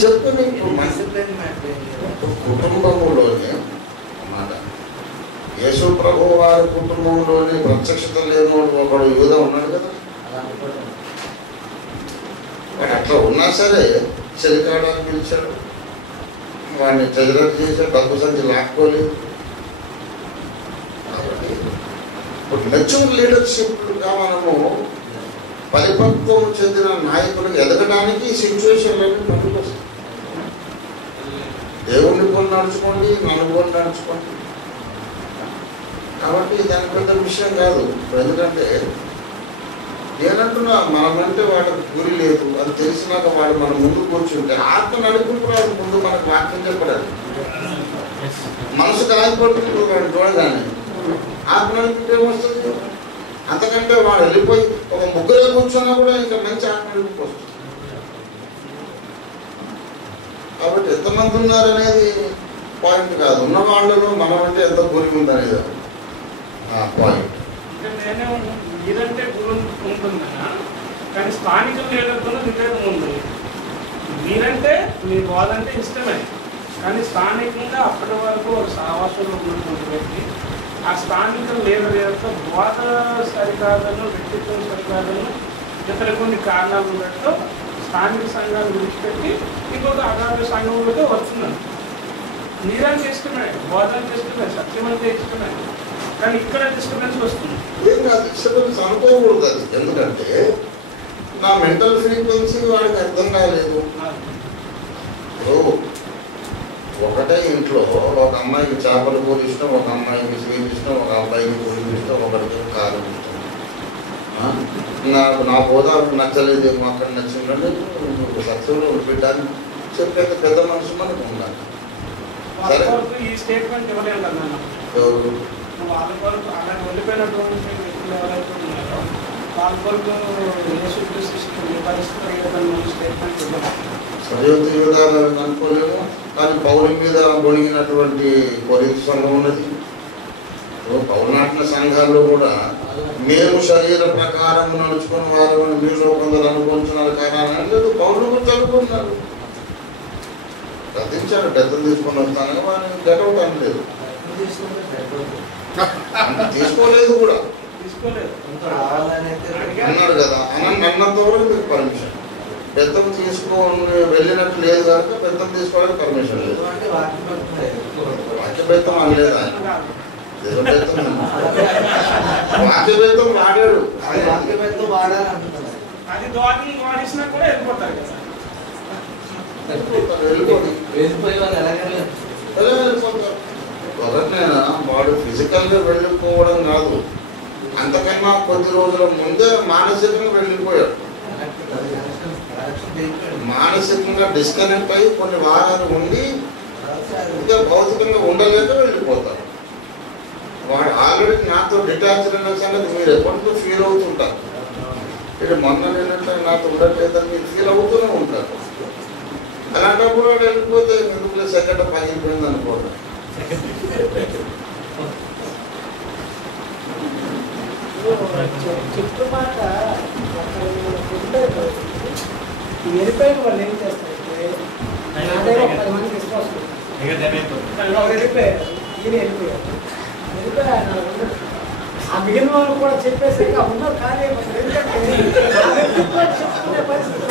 చెప్పండి, కుటుంబంలోనే అన్నమాట. యేసు ప్రభు వారి కుటుంబంలోనే ప్రత్యక్షత లేనివాడు ఒకడు యూదా ఉన్నాడు కదా. వాడు అట్లా ఉన్నా సరే చెలికాడానికి పిలిచాడు, వాడిని చెజరట్ చేశాడు, డబ్బు సంచి లాక్కోలేదు. కాబట్టి ఇప్పుడు మెచ్యూర్ లీడర్షిప్గా మనము పరిపక్వం చెందిన నాయకులకు ఎదగడానికి ఈ సిచ్యువేషన్లన్నీ పనికొస్తాయి. దేవుణ్ణి కొని నడుచుకోండి, నన్ను కొని నడుచుకోండి. కాబట్టి దాని పెద్ద విషయం కాదు. ఎందుకంటే నేనంటున్నా, మనమంటే వాళ్ళకి గురి లేదు అది తెలిసినాక వాడు మన ముందు కూర్చుంటే ఆత్మ నడుపుకుంటున్నాడు. ముందు మనకు వాక్యం చెప్పడానికి మనసు కాయపడుతుంటాడు చూడగానే ఆత్మ నడుపుకుంటే ఏమొస్తుంది? అంతకంటే వాడు వెళ్ళిపోయి ఒక ముగ్గురే కూర్చున్నా కూడా ఇంకా మంచి ఆత్మ నడుపుకు వస్తుంది. కాబట్టి ఎంతమంది ఉన్నారనేది పాయింట్ కాదు, ఉన్న వాళ్ళలో మనం అంటే ఎంత గురి ఉందనేది పాయింట్. మీరంటే గురి ఉంటుందన్నా, కానీ స్థానిక లీడర్తో విభేదం ఉంది. మీరంటే మీ బోధ అంటే ఇష్టమే, కానీ స్థానికంగా అప్పటి వరకు ఒక సహవాసంలో ఉన్నటువంటి వ్యక్తి ఆ స్థానిక లీడర్ యొక్క బోధ సరికాదను, వ్యక్తిత్వం సరికాదను, ఇతర కొన్ని కారణాలు ఉన్నట్టు స్థానిక సంఘాన్ని విడిచిపెట్టి ఇంకొక అగాధ సంఘంలోకి వస్తున్నాను. మీరంటే ఇష్టమే, బోధ అంటే ఇష్టమే, సత్యం అంటే ఇష్టమే, కానీ ఇక్కడ డిస్టర్బెన్స్ వస్తుంది. ఏం కాదు, డిస్టర్బెన్స్ అనుకోకూడదు అది. ఎందుకంటే నా మెంటల్ ఫ్రీక్వెన్సీ వాడికి అర్థం కాలేదు. ఒకటే ఇంట్లో ఒక అమ్మాయికి చేపలు కూర ఇష్టం, ఒక అమ్మాయికి స్వీట్ ఇష్టం, ఒక అబ్బాయికి పూరి ఇష్టం, ఒకటికి కారం ఇష్టం. నా హోదాకు నచ్చలేదేమో, అక్కడ నచ్చిందంటే సత్యంలో పెట్టడానికి చెప్పేది పెద్ద మనిషి మనకు ఉండాలి. ఈ స్టేట్మెంట్ ఎవరు అంటారు? వాళ్ళ కొరకు అలా వెళ్ళిపోయినటువంటి వ్యక్తులు ఎవరైతే ఉన్నారో వాళ్ళ కొరకు స్టేట్మెంట్ అనుకోలేము. కానీ పౌరుల మీద గొణిగినటువంటి కొరింథు సంఘం ఉన్నది. పౌర్ణాత్మ సంఘాల్లో కూడా మేము శరీర ప్రకారం నడుచుకున్న వారు మీలో కొందరు అనుభవించినారు కారణం లేదు, పౌరులు గురించి అనుకుంటున్నారు. గతించాడు, డెత్తం తీసుకొని వస్తానని వారిని గెటౌట్ అనలేదు, తీసుకోలేదు కూడా అన్నాడు కదా. అన్నంత వరకు మీకు పర్మిషన్, బెత్తం తీసుకొని వెళ్ళినట్టు లేదు కనుక బెత్తం తీసుకోవడానికి పర్మిషన్ లేదు. వాక్య బెత్తం అనలేదు ఆయన, వాక్య బెత్తం వాడాడు. వెళ్ళిపోతారు. వేసిపోయి వాళ్ళు ఎలాగైనా వెళ్ళిపోతారు. ఎవరినైనా వాడు ఫిజికల్గా వెళ్ళిపోవడం కాదు, అంతకన్నా కొద్ది రోజుల ముందే మానసికంగా వెళ్ళిపోయాడు. మానసికంగా డిస్కనెక్ట్ అయ్యి కొన్ని వారాలు ఉండి ఇంకా భౌతికంగా ఉండలేక వెళ్ళిపోతారు. వాడు ఆల్రెడీ నాతో డిటాచ్డ్ అన్న సంగతి మీరు ఎప్పటికీ ఫీల్ అవుతుంటారు. ఇది మొన్న నిన్నట్టు నాతో ఉండట్లేదని మీరు ఫీల్ అవుతూనే ఉంటారు. అలాంటప్పుడు వాడు వెళ్ళిపోతే ఎందుకు సెకండ్ పగిలిపోయింది అనుకోండి. చెట్టు మాట వెళ్ళిపోయిన వాళ్ళు ఏం చేస్తారంటే అదే ఒక 10 మంది విశ్వాసం వెళ్ళిపోయారు, ఈయన వెళ్ళిపోయారు. ఆ మిగిలిన వాళ్ళు కూడా చెప్పేసి ఇంకా ఉన్నారు కానీ చెప్పుకునే పరిస్థితి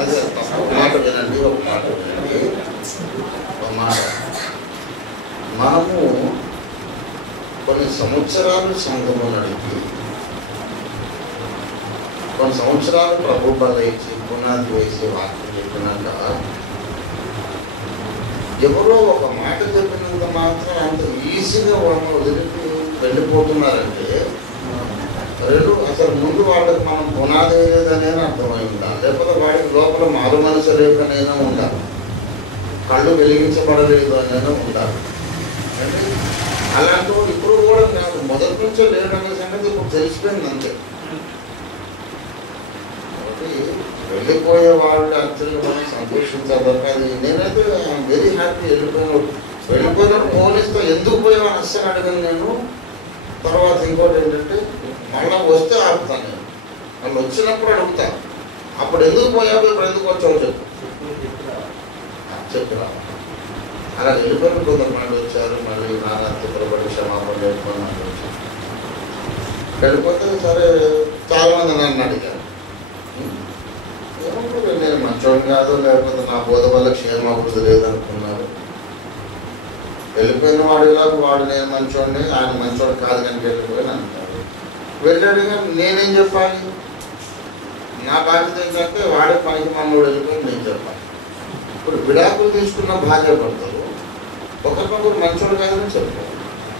అదే ఒక మాట వినండి, ఒక మాట వినండి, ఒక మాట. మనము కొన్ని సంవత్సరాలు సంఘము నడిపి, కొన్ని సంవత్సరాలు ప్రభు బల ఇచ్చి పునాది వేసి వాక్యం చెప్పినాక ఎవరో ఒక మాట చెప్పినంత మాత్రం అంత ఈజీగా వాళ్ళు వదిలిపి వెళ్ళిపోతున్నారంటే అసలు ముందు వాళ్ళకి మనం పునాది లేదనేది అర్థమైందా, లేకపోతే వాడికి లోపల మారు మనసు లేకనైనా ఉండాలి, కళ్ళు వెలిగించబడలేదు అనైనా ఉండాలి. అంటే అలాంటి వాళ్ళు ఇప్పుడు కూడా కాదు, మొదటి నుంచే లేడనే సంగతి ఇప్పుడు తెలిసిపోయింది అంతే. కాబట్టి వెళ్ళిపోయే వాళ్ళు యాక్చువల్గా మనం సంతోషించాలి. అది నేనైతే వెరీ హ్యాపీ. వెళ్ళిపోయినప్పుడు పోలీస్తో ఎందుకు పోయామని అస్సలు అడిగాను నేను. తర్వాత ఇంకోటి ఏంటంటే మళ్ళీ వస్తే ఆపుతాను నేను, మళ్ళీ వచ్చినప్పుడు అడుగుతాను, అప్పుడు ఎందుకు పోయావు ఇప్పుడు ఎందుకు వచ్చావు చెప్పిరా. అలా వెళ్ళిపోయిన కొంతమంది వచ్చారు, మళ్ళీ నానా చిత్రపడి క్షమాపణ చేసుకొని వచ్చారు. వెళ్ళిపోతే సరే చాలామంది నన్ను అడిగారు, ఏమంటారు నేను మంచోడు కాదు, లేకపోతే నా బోధ వల్ల క్షేమాభివృద్ధి లేదనుకున్నారు. వెళ్ళిపోయిన వాడిలా వాడు నేను మంచోడిని, ఆయన మంచోడు కాదు కానీ వెళ్ళిపోయిన అంటారు. వెళ్ళాడు కానీ నేనేం చెప్పాలి? నా బాధ్యత ఏంటంటే వాడే పనికి మనోడు వెళ్ళిపోయి నేను చెప్పాలి. ఇప్పుడు విడాకులు తీసుకున్న భార్య భర్తలు ఒకరికొకరు మంచోడు కాదని చెప్పుకోవాలి,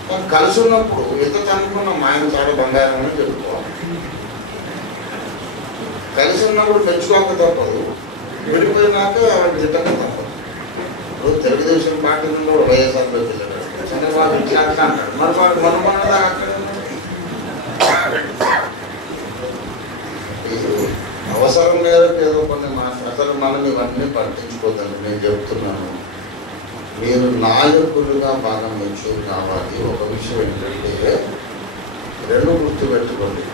కానీ కలిసి ఉన్నప్పుడు ఎంత తనుకున్న మా ఆయన చాలా బంగారం అని చెప్పుకోవాలి. కలిసి ఉన్నప్పుడు మెచ్చుకోక తప్పదు, విడిపోయినాక గిట్టక తప్పదు. ఇప్పుడు తెలుగుదేశం పార్టీ నుండి కూడా వైఎస్ఆర్లోకి వెళ్ళాడు, చంద్రబాబు ఇట్లా అట్లా అంటాడు, మరి వాడు మనమన్నదా అక్కడ అవసరం మేరకు ఏదో కొన్ని అసలు మనం ఇవన్నీ పట్టించుకోదండి. నేను చెప్తున్నాను, మీరు నాయకులుగా బాగా మెచ్యూర్ కావాలి. ఒక విషయం ఏంటంటే రెండు గుర్తుపెట్టుకోండి,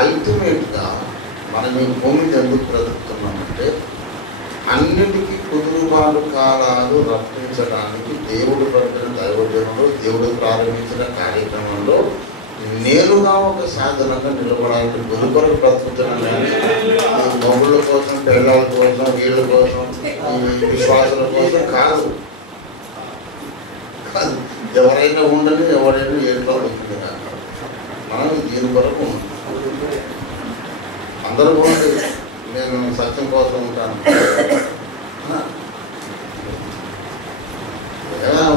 అల్టిమేట్గా మనం ఈ భూమి ఎందుకు బ్రతుకుతున్నామంటే అన్నిటికీ కుదురుబాటు కాలాలు రప్పించడానికి దేవుడు పట్టిన దైవజనంలో దేవుడు ప్రారంభించిన కార్యక్రమంలో నేనుగా ఒక సాధనంగా నిలబడాలని గురుకొరకు బ్రతుకుతున్నాను. మొగుళ్ళ కోసం, పిల్లల కోసం, వీళ్ళ కోసం, విశ్వాసుల కోసం కాదు. కాదు, ఎవరైనా ఉండని, ఎవరైనా ఏట్లో ఉంటుంది కాదు. మనం దీని కొరకు ఉన్నాం. అందరూ కూడా నేను సత్యం కోసం ఉంటాను.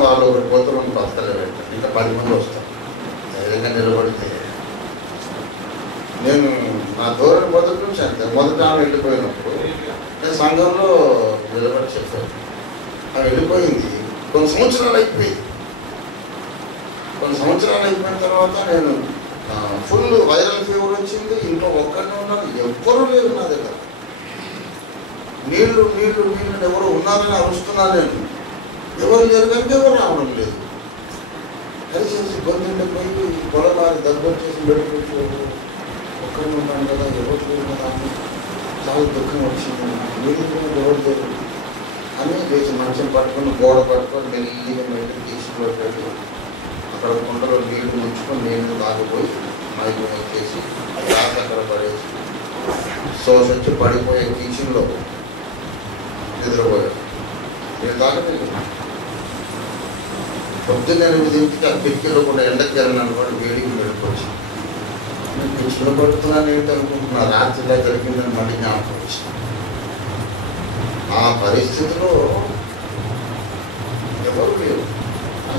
వాళ్ళు ఒకటి పోతే మనకు వస్తలేదు, ఇంకా 10 మంది వస్తారు. ధైర్యంగా నిలబడితే నేను నా ధోరణి మొదటి నుంచి అంతే. మొదట ఆమె వెళ్ళిపోయినప్పుడు నేను సంఘంలో నిలబడి చెప్పాను, ఆమె వెళ్ళిపోయింది. కొన్ని సంవత్సరాలు అయిపోయింది. కొన్ని సంవత్సరాలు అయిపోయిన తర్వాత నేను ఫుల్ వైరల్ ఫీవర్ వచ్చింది. ఇంట్లో ఒక్కడనే ఉన్నాను, ఎవ్వరూ లేరు నా దగ్గర. నీళ్లు నీళ్లు నీళ్ళు ఎవరు ఉన్నారని అరుస్తున్నాను నేను, ఎవరు లేరు కనుక ఎవరు రావడం లేదు. కలిసేసి గొంతుంటే పోయి పొలవారి దగ్గర వచ్చేసి పెట్టుకుంటూ ఒక్కడిని ఉన్నాను కదా, ఎవరు లేరు కదా అని చాలా దుఃఖం వచ్చింది. నీళ్ళు ఎవరు లేరు అని లేచి మంచం పట్టుకొని గోడ పట్టుకొని మెల్లిగా మెల్లి తీసుకుపెట్టాడు. అక్కడ కుండలో నీళ్లు ముంచుకొని నీళ్లు తాగిపోయి మైకు వచ్చేసి రాత్రి అక్కడ పడేసి సోసొచ్చి పడిపోయే కిచెన్లో నిద్రపోయాడు. నేను తాగలేదు. పొద్దున్న 8కి ఆ కిటికీలో కూడా ఎండకి వెళ్ళినాను కూడా వేడికి వెళ్ళిపోవచ్చు. నేను కిచెన్లో పడుతున్నాను ఏంటి అనుకుంటున్నా, రాత్రిలా జరిగిందని మళ్ళీ జ్ఞాపకం వచ్చింది. ఆ పరిస్థితిలో ఎవరు లేరు.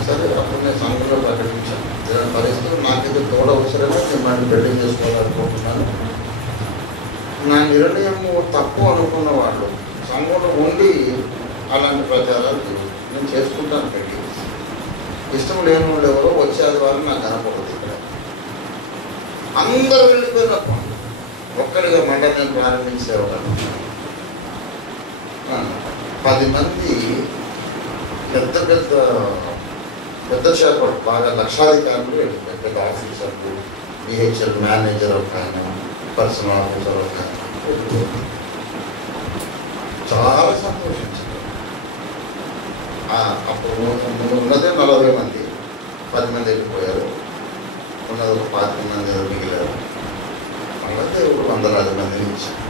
సరే అప్పుడు నేను సంఘంలో ప్రకటించాను, ఇలాంటి పరిస్థితులు నాకైతే తోడ అవసరమే, నేను బిల్డింగ్ చేసుకోవాలనుకుంటున్నాను. నా నిర్ణయం తప్పు అనుకున్న వాళ్ళు సంఘంలో ఉండి అలాంటి ప్రచారాలు నేను చేసుకుంటాను. పెట్టి ఇష్టం లేని వాళ్ళు ఎవరో వచ్చే ఆదివారం నాకు కనపడదు. ఇక్కడ అందరూ వెళ్ళిపోయినప్పుడు ఒక్కడిగా మండలం ప్రారంభించేవాళ్ళు 10 మంది పెద్ద చేపలు బాగా లక్షాధికారులు వెళ్ళిపోయారు. పెద్ద ఆఫీసర్లు, బిహెచ్ఎల్ మేనేజర్ ఒక ఆయన, పర్సనల్ ఆఫీసర్ ఒక ఆయన చాలా సంతోషించారు. అప్పుడు ఉన్నదే 40 మంది, 10 మంది వెళ్ళిపోయారు. ఉన్నది ఒక 25 మంది మిగిలారు. మళ్ళీ దేవుడు 100 మందిని ఇచ్చారు.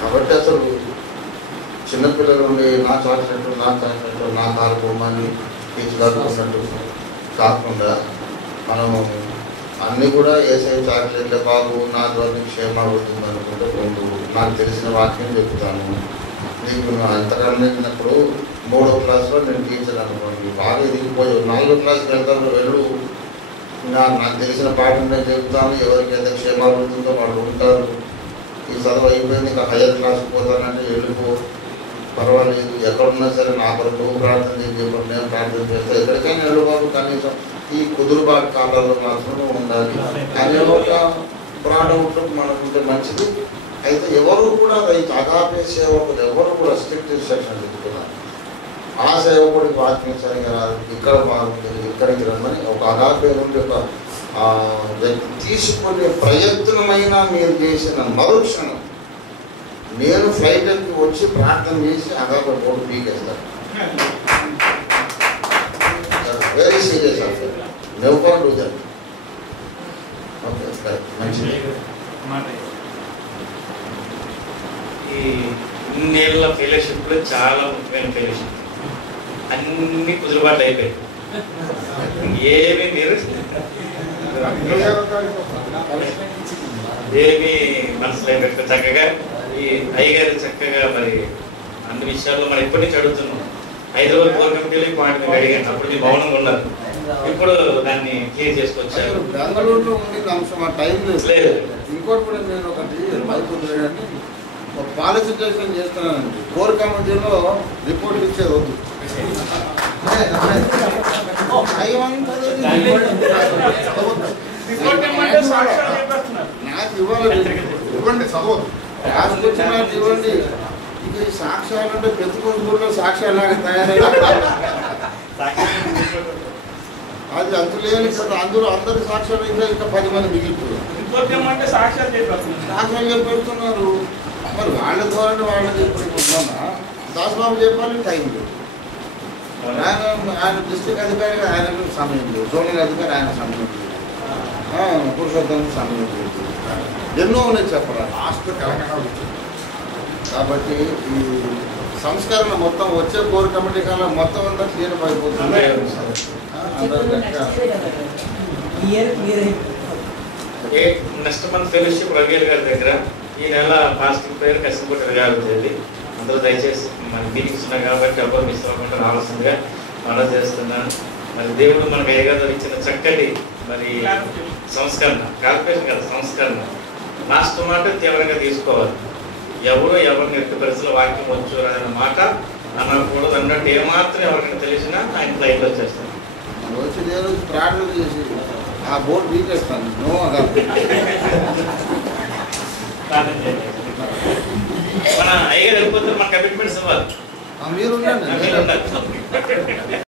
కాబట్టి అసలు చిన్నపిల్లలు ఉండి నా చాక్లెట్ నా కారు బొమ్మని తీసుకున్నట్టు కాకుండా మనము అన్నీ కూడా వేసే చాక్లెట్లే బాబు నా ద్వారా క్షేమ అవుతుంది అనుకుంటే ముందు నాకు తెలిసిన వాక్యం చెప్తాను. నీకు అంతకన్నా వెళ్ళినప్పుడు 3వ క్లాస్లో నేను టీచర్ అనుకోండి, బాగా ఎదిగిపోయి 4వ క్లాస్కి వెళ్తాను, వెళ్ళు నాకు తెలిసిన పాఠం నేను చెప్తాను, ఎవరికి ఎంత క్షేమాలు అవుతుందో వాళ్ళు ఉంటారు. ఈ చదువు అయిపోయింది, ఇంకా హైయర్ క్లాస్కి పోతానంటే వెళ్ళిపో, పర్వాలేదు, ఎక్కడున్నా సరే నా కొరకు ప్రార్థన చేసి నేను ప్రార్థన చేస్తాను, ఎక్కడికైనా వెళ్ళు బాబు, కనీసం ఈ కుదురుబాటు కాలాల్లో మాత్రమే ఉండాలి అనే ఒక ప్రాణవుట్ మనకుంటే మంచిది. అయితే ఎవరు కూడా అగాపే సేవకులు ఎవరు కూడా స్ట్రిక్ట్ ఇన్స్ట్రక్షన్ చెప్తున్నారు. ఆ సేవకుడికి వాక్యం సరిగా రాదు, ఇక్కడ బాగుంటుంది, ఇక్కడికి రమ్మని ఒక అగాపే నుండి ఒక వ్యక్తి తీసుకునే ప్రయత్నమైనా మీరు చేసిన మరుక్షణం నేను ఫ్లైట్కి వచ్చి ప్రార్థన చేసి అగాపే బోర్డు పీకేస్తాను. Very serious offer, never do that. Okay, మంచిది. ఈ ఇన్నేళ్ళ ఫెలోషిప్లో చాలా ముఖ్యమైన ఫెలోషిప్, అన్ని కుదురుబాట్లు అయిపోయాయి. ఏమి మీరు ఏమి మనసులో పెట్ట చక్కగా ఈ అయ్యగారు చక్కగా మరి అన్ని విషయాల్లో మనం ఎప్పటి నుంచి అడుగుతున్నాం. హైదరాబాద్ కోర్ కమిటీలో పాయింట్ మేము అడిగాను, అప్పుడు మీ భవనంగా ఉన్నారు, ఇప్పుడు దాన్ని క్లియర్ చేసుకొచ్చారు. బెంగళూరులో ఉండే అంశం ఆ టైం లేదు. ఇంకోటి కూడా నేను ఒకటి మైకుందని ఒక పాలిసిటేషన్ చేస్తున్నానండి. కోర్ కమిటీలో రిపోర్ట్ ఇచ్చేది వద్దు, నాకు ఇవ్వాలి, ఇవ్వండి, చదవద్దు, రాసుకొచ్చి నాకు ఇవ్వండి. ఇక ఈ సాక్ష్యాలు అంటే పెద్దకొండూరులో సాక్ష్యాలు లాగా తయారయ్యా, అది అంతులేని కదా. అందరి సాక్ష్యాలు ఇంకా 10 మంది మిగిలిపోయారు. సాక్ష్యాలు చెప్పేస్తున్నారు. మరి వాళ్ళ ద్వారా వాళ్ళని చెప్పిపోతున్నా దాసబాబు చెప్పాలి, టైం లేదు. ఆయన డిస్ట్రిక్ట్ అధికారి ఆయనకు సమయం లేదు, జోనల్ అధికారి ఆయన సమయం లేదు, పురుషోత్తమానికి సమయం లేదు, ఎన్నో ఉన్నాయి చెప్పాలి. కాబట్టి ఈ సంస్కరణ మొత్తం వచ్చే కోర్ కమిటీ కన్నా మొత్తం అంతా క్లియర్ అయిపోతుంది. నెక్స్ట్ మంత్ ఫెలోషిప్ రవిగారు గారి దగ్గర ఈ నెల పాస్టింగ్ పేరు కష్టపడి జరుగుతుంది. అందరూ దయచేసి మన మీటింగ్స్ ఉన్నాయి కాబట్టి ఎవరు మిస్ అవ్వకుండా రావాల్సిందిగా మనం చేస్తున్నాను. మరి దేవుడు మనకు ఏగాదో ఇచ్చిన చక్కటి మరి సంస్కరణ, కార్పొరేషన్ కదా సంస్కరణ, లాస్ట్ మాట తీవ్రంగా తీసుకోవాలి. ఎవరు ఎవరిని ఎట్టి పరిస్థితుల్లో వాక్యం వచ్చు అనే మాట అనకూడదు అన్నట్టు ఏమాత్రం ఎవరికైనా తెలిసినా ఆయన ఫ్లైట్లో వచ్చేస్తాను. వచ్చి నేను ప్రార్థన చేసి ఆ బోర్డు పీకేస్తాను. నో మన అయ్యగారు వెళ్ళిపోతే మన కమిట్మెంట్స్ ఇవ్వాలి. మీరు